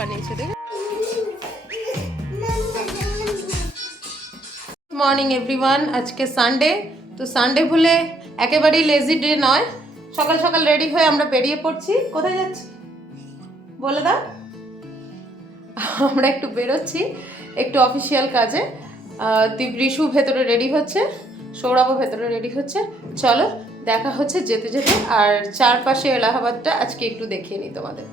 বানিয়েছে দেখ। Morning everyone, আজকে সানডে। তো সানডে বলে একেবারেই লেজি ডে নয়। সকাল সকাল রেডি হয়ে আমরা বেরিয়ে পড়ছি। কোথায় যাচ্ছি বলে দাও। আমরা একটু বেরোচ্ছি, একটু অফিসিয়াল কাজে। ঋষু ভেতরে রেডি হচ্ছে, সৌরভও ভেতরে রেডি হচ্ছে। চলো দেখা হচ্ছে যেতে যেতে। আর চারপাশে এলাহাবাদটা আজকে একটু দেখিয়ে নিই তোমাদের।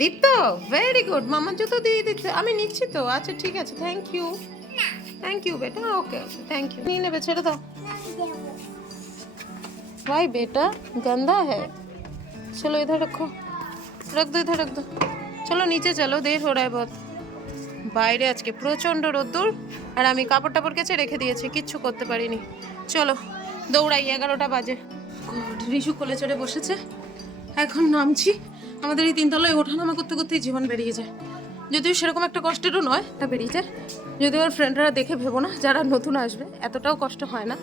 দীপ্ত ভেরি গুড, মামার জুতো দিয়ে দিচ্ছে। আমি নিচ্ছি তো, আচ্ছা ঠিক আছে, থ্যাংক ইউ। থ্যাংক ইউ বেটা, ওকে ওকে থ্যাংক ইউ। নিয়ে নেবে, ছেড়ে দাও। भाई बेटा गंदा है, चलो इधर रखो, रख दो इधर रख दो। चलो नीचे चलो, देर हो रहा है बहुत। বাইরে আজকে প্রচণ্ড রোদ্দুর, আর আমি কাপড় টাপড় কেচে রেখে দিয়েছি, কিচ্ছু করতে পারিনি। চলো দৌড়াই, 11টা বাজে। ঋষু কোলে চড়ে বসেছে, এখন নামছি। আমাদের এই 3তলায় ওঠানামা করতে করতেই জীবন বেরিয়ে যায়। যদিও সেরকম একটা কষ্টেরও নয়, এটা বেরিয়ে যায়। যদিও ওর ফ্রেন্ডরা দেখে ভেবো না, যারা নতুন আসবে এতটাও কষ্ট হয় না।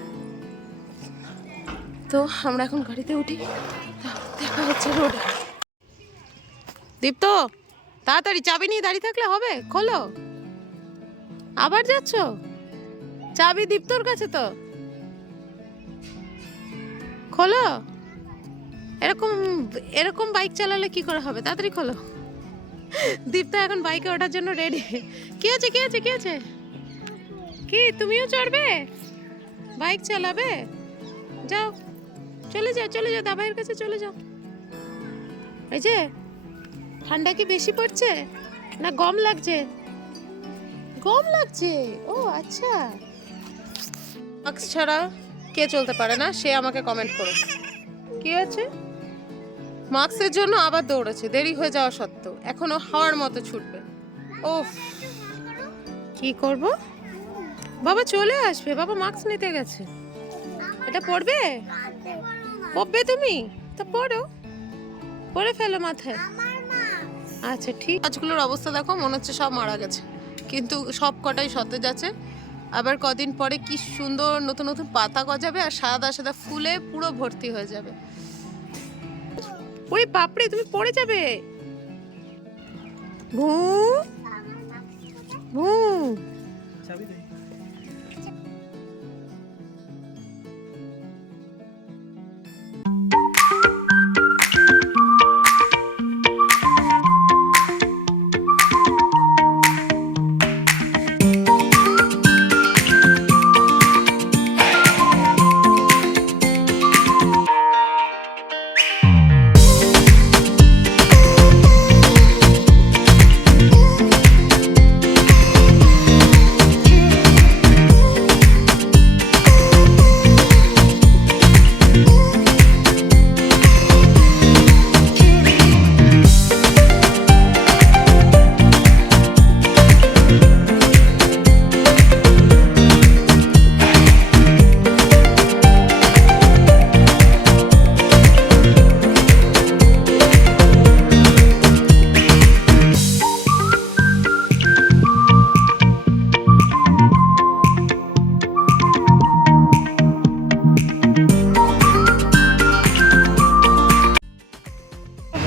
তো আমরা এখন গাড়িতে উঠি, দেখা হচ্ছে রোডে। দীপ্ত তাড়াতাড়ি, চাবি নিয়ে দাঁড়িয়ে থাকলে হবে? খোলো। আবার যাচ্ছ? চাবি দীপ্তর কাছে তো, খোলো। এরকম এরকম বাইক চালালে কি করে হবে? তাড়াতাড়ি খোলো। দীপ্ত এখন বাইকে ওঠার জন্য রেডি। কি আছে কি আছে কি আছে? কি তুমিও চড়বে? বাইক চালাবে? যাও, চলে যাও চলে যাও, দাবাইয়ের কাছে চলে যাও। এই যে ঠান্ডা কি বেশি পড়ছে না গম লাগছে? গম লাগছে, ও আচ্ছা। মাস্ক ছাড়া কে চলতে পারে না সে আমাকে কমেন্ট করো। কি আছে? মাস্কের জন্য আবার দৌড়েছে, দেরি হয়ে যাওয়া সত্ত্বেও এখনো হাওয়ার মতো ছুটবে। ও কি করব? বাবা চলে আসবে, বাবা মাস্ক নিতে গেছে। এটা পড়বে? পড়বে তুমি? তো পড়ো, পরে ফেলো মাথায়। আচ্ছা ঠিক। গাছগুলোর অবস্থা দেখো, মনে হচ্ছে সব মারা গেছে, কিন্তু সব কটাই সতেজ আছে। আবার কদিন পরে কি সুন্দর নতুন নতুন পাতা গজাবে, আর সাদা সাদা ফুলে পুরো ভর্তি হয়ে যাবে। ওরে বাপরে, তুমি পড়ে যাবে। ভু ভু।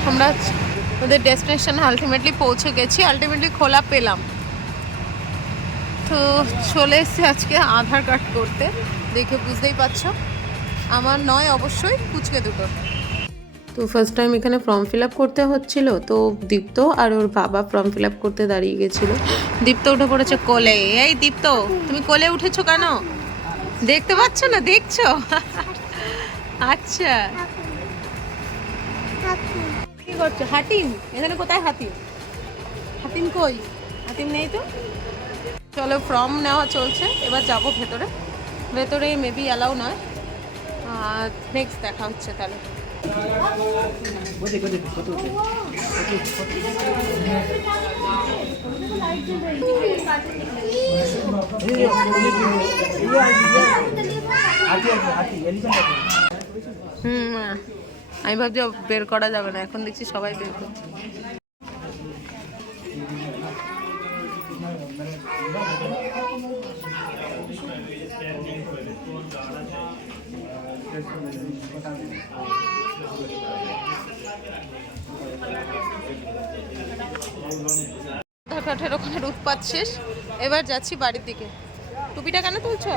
আমরা ওদের ডেস্টিনেশন আলটিমেটলি পৌঁছে গেছি, আলটিমেটলি খোলা পেলাম। তো চলে এসেছি আজকে আধার কার্ড করতে, দেখে বুঝতেই পারছো আমার নয়, অবশ্যই পুচকে দুটো। তো ফার্স্ট টাইম এখানে ফর্ম ফিল আপ করতে হচ্ছিল, তো দীপ্ত আর ওর বাবা ফর্ম ফিল আপ করতে দাঁড়িয়ে গেছিল। দীপ্ত উঠে পড়েছে কোলে। এই দীপ্ত তুমি কোলে উঠেছো কেন? দেখতে পাচ্ছ না? দেখছো? আচ্ছা কি করছো? হাতিম এখানে কোথায়? হাতিম হাতিম কই? হাতিম নেই তো। চলো ফর্ম নেওয়া চলছে, এবার যাবো ভেতরে। ভেতরে মেবি অ্যালাউ নয়। নেক্সট দেখা হচ্ছে তাহলে। আমি ভাবছি বের করা যাবে না, এখন দেখছি সবাই বের করছে। আধার কার্ডের ওখানে উৎপাত শেষ, এবার যাচ্ছি বাড়ির দিকে। টুপিটা কেন তুলছো?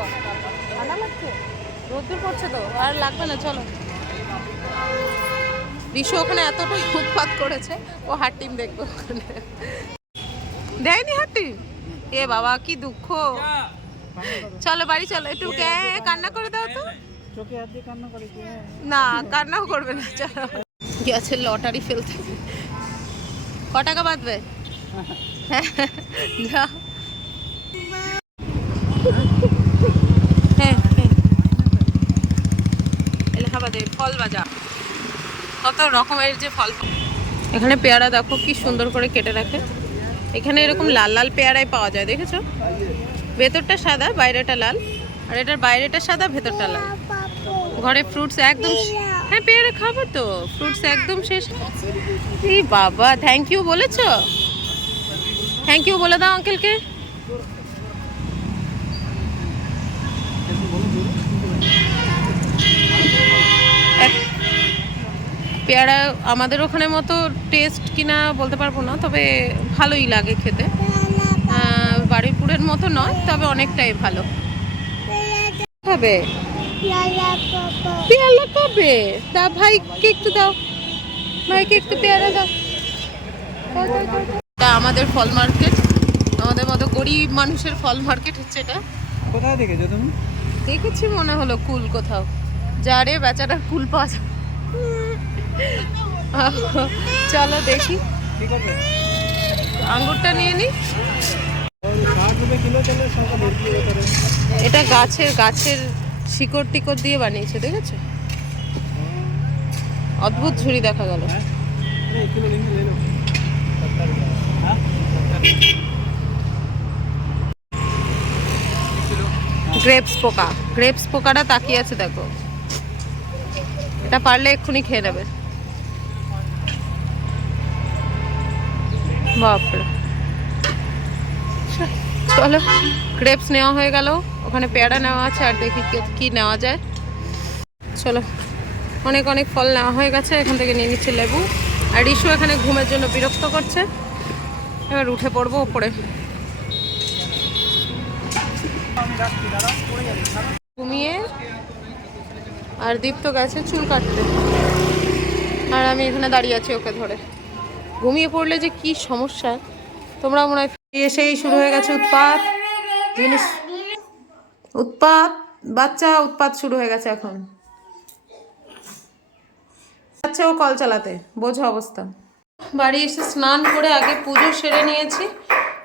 ঠান্ডা লাগছে, রোদ্দুর পড়ছে তো, আর লাগবে না, চলো। ঋষু ওখানে এতটাই উৎপাত করেছে, ও হাট টিম দেখবে ওখানে। দেয়নি হাট টিম? এ বাবা কি দুঃখ। চলো বাড়ি চলো, একটু কান্না করে দাও তো। না কান্নাও করবে না, চলো। গেছে লটারি ফেলতে। ক টাকা বাঁধবে? যা। হ্যাঁ এলাহাবাদের ফল বাজার, কত রকমের যে ফল। এখানে পেয়ারা দেখো কি সুন্দর করে কেটে রাখে। এখানে এরকম লাল লাল পেয়ারাই পাওয়া যায়, দেখেছো? ভেতরটা সাদা, বাইরেটা লাল। আর এটার বাইরেটা সাদা, ভেতরটা লাল। ঘরে ফ্রুটস একদম, হ্যাঁ পেয়ারা খাবো তো, ফ্রুটস একদম শেষ। এই বাবা, থ্যাংক ইউ বলেছো? থ্যাংক ইউ বলে দাও আঙ্কেলকে। পেয়ারা আমাদের ওখানে মতো টেস্ট কিনা বলতে পারবো না, তবে ভালোই লাগে খেতে। বারুইপুরের মতো নয়, তবে অনেকটাই ভালো। খাবে পেয়ারা? কবে দা ভাইকে একটু দাও, ভাইকে একটু পেয়ারা দাও। আমাদের ফল মার্কেট, আমাদের মতো গরিব মানুষের ফল মার্কেট হচ্ছে এটা। কোথায় দেখেছো তুমি? দেখেছি মনে হলো কুল কোথাও, যারে বেচারার কুল পাওয়া যায়। চলো দেখি, আঙ্গুরটা নিয়ে নি। এটা গাছের শিকড় টিকড় দিয়ে বানিয়েছে, দেখেছো? অদ্ভুত ঝুড়ি দেখা গেল। গ্রেপস পোকাটা তাকিয়ে আছে দেখো, এটা পারলে এক্ষুনি খেয়ে নেবে। বাপরে, চলো গ্রেপস নেওয়া হয়ে গেল, ওখানে পেয়ারা নেওয়া আছে, আর দেখি কি নেওয়া যায়। চলো, অনেক অনেক ফল নেওয়া হয়ে গেছে, এখান থেকে নিয়ে নিচ্ছে লেবু। আর ঋষু এখানে ঘুমের জন্য বিরক্ত করছে, এবার উঠে পড়বো ওপরে। ঘুমিয়ে আর দীপ্ত গেছে চুল কাটতে, আর আমি এখানে দাঁড়িয়ে আছি ওকে ধরে। ঘুমিয়ে পড়লে যে কি সমস্যা, তোমরা মনে হয়। এসেই শুরু হয়ে গেছে উৎপাত, জিনিস উৎপাত, বাচ্চা উৎপাত শুরু হয়ে গেছে। এখন যাচ্ছে ও কল চালাতে, বোঝো অবস্থা। বাড়ি এসে স্নান করে আগে পুজো সেরে নিয়েছি,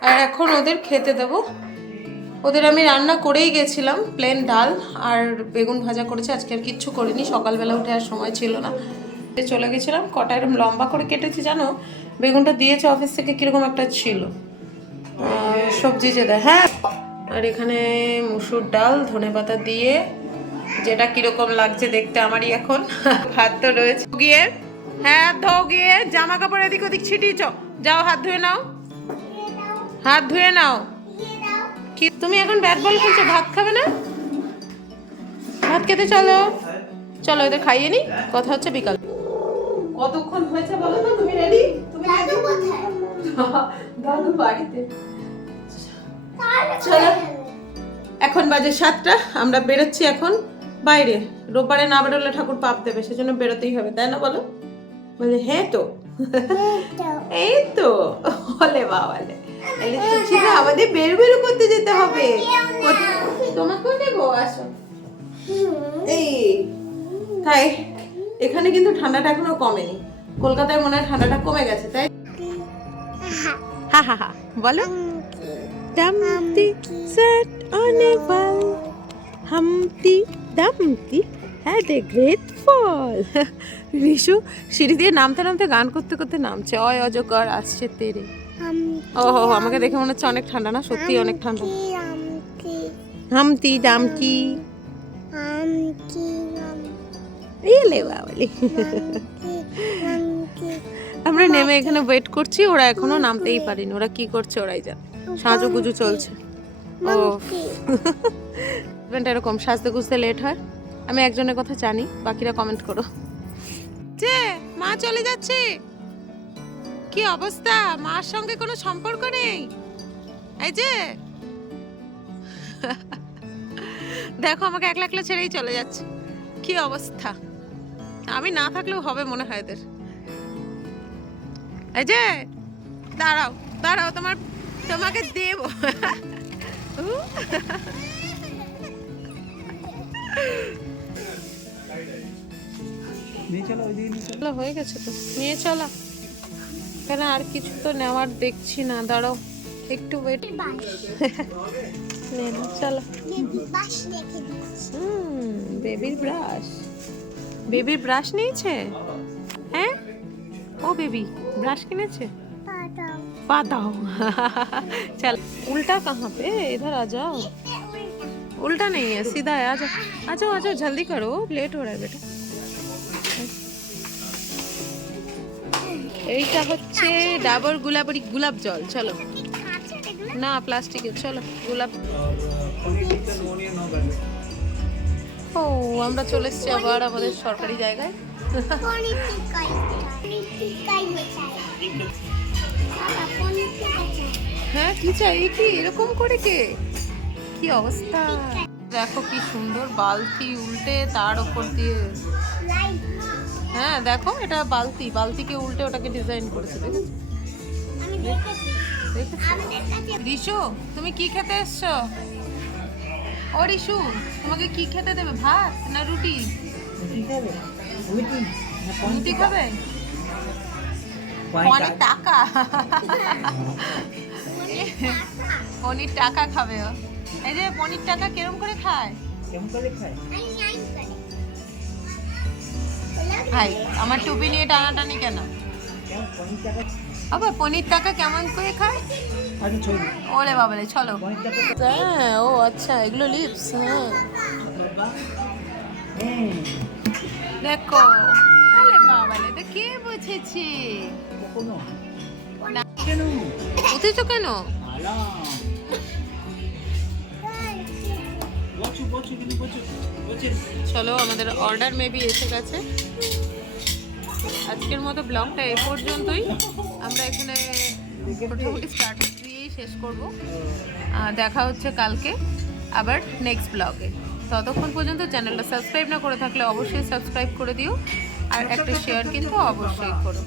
আর এখন ওদের খেতে দেবো। ওদের আমি রান্না করেই গেছিলাম, প্লেন ডাল আর বেগুন ভাজা করেছি, আজকে আর কিচ্ছু করিনি, সকালবেলা উঠে আর সময় ছিল না, চলে গেছিলাম। কটা এরকম লম্বা করে কেটেছি জানো, বেগুনটা দিয়েছে অফিস থেকে, কীরকম একটা ছিল সবজি যে দেয়। হ্যাঁ, আর এখানে মুসুর ডাল ধনেপাতা দিয়ে, যেটা কিরকম লাগছে দেখতে আমারই এখন। ভাত তো রয়েছে, গিয়ে হ্যাঁ ধো, গিয়ে জামা কাপড় এদিক ওদিক ছিটিয়েছ, যাও হাত ধুয়ে নাও, হাত ধুয়ে নাও। কি তুমি এখন ব্যাট বল খেলছো, ভাত খাবে না? ভাত খেতে চলো, চলো এদের খাইয়ে নি, কথা হচ্ছে বিকাল। কতক্ষণ হয়েছে বলো তো, তুমি রেডি? তুমি দাদু বাড়িতে। চলো, এখন বাজে 7টা, আমরা বেরোচ্ছি এখন বাইরে। রোববারে না বেরোলে ঠাকুর পাপ দেবে, সেজন্য বেরোতেই হবে, তাই না বলো? বলে হ্যাঁ তো, এই তো বলে বাবালে, আমাদের বেরু করতে যেতে হবে। তোমাকেও নেবো, আসো। এই তাই এখানে কিন্তু ঠান্ডাটা এখনো কমেনি, কলকাতায় মনে হয় ঠান্ডাটা কমে গেছে, তাই? হা হা হা বলো। Dumpty sat on a wall. Humpty Dumpty had a great fall. Rishu সিঁড়ি দিয়ে নামতে নামতে গান করতে করতে নামছে, অয় অজগর আসছে তেরে। ও হো, আমাকে দেখে মনে হচ্ছে অনেক ঠান্ডা, না সত্যি অনেক ঠান্ডা। হামটি ডামটি এলে বাবলি। আমরা নেমে এখানে ওয়েট করছি, ওরা এখনো নামতেই পারেনি, ওরা কি করছে ওরাই জানে, সাজুগুজু চলছে। ও এরকম সাজতে গুজতে লেট হয়, আমি একজনের কথা জানি, বাকিরা কমেন্ট করো। মা চলে যাচ্ছে, কি অবস্থা, মার সঙ্গে কোনো সম্পর্ক নেই। এই যে দেখো আমাকে একলা একলা ছেড়েই চলে যাচ্ছে, কি অবস্থা। আমি না থাকলেও হবে মনে হয় এদের। এই যে দাঁড়াও দাঁড়াও, তোমাকে দেব। হয়ে গেছে তো, নিয়ে চলা। কেন আর কিছু তো নেওয়ার দেখছি না, দাঁড়াও একটু ওয়েট। চলো। বেবির ব্রাশ, বেবির ব্রাশ নিয়েছে। হ্যাঁ ও বেবি ब्रश किनेছে। पाताओ चल। उल्टा कहाँ पे, इधर आ जाओ। उल्टा नहीं है, सीधा है। आ जाओ आ जाओ आ जाओ, जल्दी करो, लेट हो रहा है बेटा। এইটা হচ্ছে ডাবর গোলাপি গোলাপ জল। চলো না প্লাস্টিকের, চলো গোলাপ। ও আমরা চলে এসেছি আবার আমাদের সরকারি জায়গায়। হ্যাঁ কি চাই, কি এরকম করে কে, কি অবস্থা। দেখো কি সুন্দর বালতি, উল্টে তার উপর দিয়ে। হ্যাঁ দেখো এটা বালতি, বালতিকে উল্টে ওটাকে ডিজাইন করেছে, রিশু তুমি কি খেতে এসছো? ও রিশু তোমাকে কি খেতে দেবে, ভাত না রুটি? রুটি খাবে? অনেক টাকা, পনির টাকা খাবে ও। এই যে পনির টাকা কেরম করে খায়? ভাই আমার টুপি নিয়ে টানাটানি কেন? আবার পনির টাকা কেমন করে খায়? ওরে বাবারে চলো। হ্যাঁ ও আচ্ছা, এগুলো লিপস। হ্যাঁ দেখো, আরে বাবারে তো কে বুঝেছে না কেন উঠে তো কেন? চলো আমাদের অর্ডার মেবি এসে গেছে। আজকের মতো ব্লগটা এই পর্যন্তই। আমরা এখানে মোটামুটি স্টার্টার দিয়েই শেষ করব। দেখা হচ্ছে কালকে আবার নেক্সট ব্লগে। ততক্ষণ পর্যন্ত চ্যানেলটা সাবস্ক্রাইব না করে থাকলে অবশ্যই সাবস্ক্রাইব করে দিও, আর একটা শেয়ার কিন্তু অবশ্যই করো।